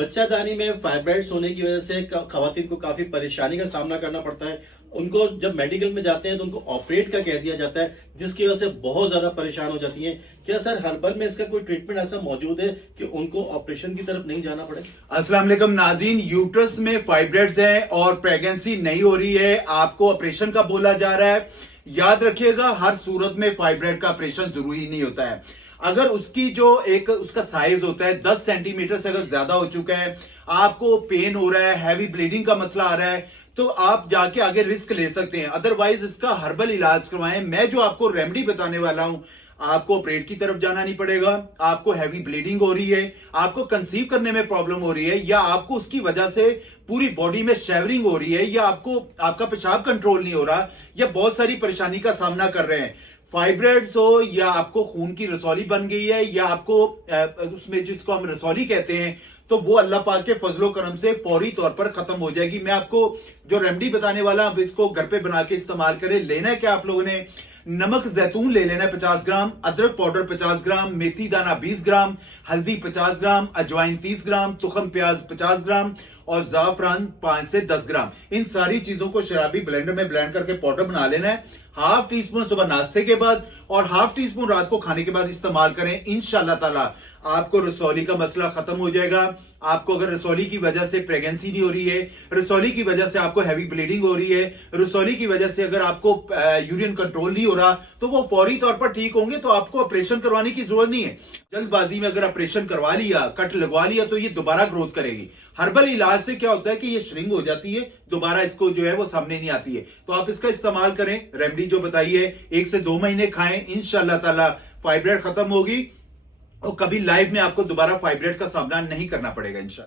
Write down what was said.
बच्चादानी में फाइब्राइड्स होने की वजह से खवातीन को काफी परेशानी का सामना करना पड़ता है। उनको जब मेडिकल में जाते हैं तो उनको ऑपरेट का कह दिया जाता है, जिसकी वजह से बहुत ज्यादा परेशान हो जाती हैं। क्या सर हर्बल में इसका कोई ट्रीटमेंट ऐसा मौजूद है कि उनको ऑपरेशन की तरफ नहीं जाना पड़े? अस्सलाम वालेकुम नाज़रीन, यूट्रस में फाइब्राइड्स है और प्रेगनेंसी नहीं हो रही है, आपको ऑपरेशन का बोला जा रहा है। याद रखिएगा, हर सूरत में फाइब्राइड का ऑपरेशन जरूरी नहीं होता है। अगर उसकी जो एक उसका साइज होता है 10 सेंटीमीटर से अगर ज्यादा हो चुका है, आपको पेन हो रहा है, हैवी ब्लीडिंग का मसला आ रहा है, तो आप जाके आगे रिस्क ले सकते हैं। अदरवाइज इसका हर्बल इलाज करवाएं। मैं जो आपको रेमेडी बताने वाला हूं, आपको ऑपरेट की तरफ जाना नहीं पड़ेगा। आपको हैवी ब्लीडिंग हो रही है, आपको कंसीव करने में प्रॉब्लम हो रही है, या आपको उसकी वजह से पूरी बॉडी में शेवरिंग हो रही है, या आपको आपका पेशाब कंट्रोल नहीं हो रहा, या बहुत सारी परेशानी का सामना कर रहे हैं, फाइब्राइड्स हो, या आपको खून की रसौली बन गई है, या आपको उसमें जिसको हम रसौली कहते हैं, तो वो अल्लाह पाक के फजलो करम से फौरी तौर पर खत्म हो जाएगी। मैं आपको जो रेमेडी बताने वाला हूं, इसको घर पे बना के इस्तेमाल करें। लेना है क्या आप लोगों ने? नमक जैतून ले लेना है 50 ग्राम, अदरक पाउडर 50 ग्राम, मेथी दाना 20 ग्राम, हल्दी 50 ग्राम, अजवाइन 30 ग्राम, तुखम प्याज 50 ग्राम और जाफरान 5 से 10 ग्राम। इन सारी चीजों को शराबी ब्लेंडर में ब्लेंड करके पाउडर बना लेना है। हाफ टी स्पून सुबह नाश्ते के बाद और हाफ टी स्पून रात को खाने के बाद इस्तेमाल करें। इंशाल्लाह ताला आपको रसौली का मसला खत्म हो जाएगा। आपको अगर रसौली की वजह से प्रेगनेंसी नहीं हो रही है, रसौली की वजह से आपको हैवी ब्लीडिंग हो रही है, रसौली की वजह से अगर आपको यूरिन कंट्रोल नहीं हो रहा, तो वो फौरी तौर पर ठीक होंगे। तो आपको ऑपरेशन करवाने की जरूरत नहीं है। जल्दबाजी में अगर ऑपरेशन करवा लिया, कट लगवा लिया, तो ये दोबारा ग्रोथ करेगी। हर्बल इलाज से क्या होता है कि ये श्रिंक हो जाती है, दोबारा इसको जो है वो सामने नहीं आती है। तो आप इसका इस्तेमाल करें। रेमेडी जो बताई है 1 से 2 महीने खाएं, इंशाल्लाह ताला फाइब्राइड खत्म होगी और कभी लाइफ में आपको दोबारा फाइब्राइड का सामना नहीं करना पड़ेगा इंशाल्लाह।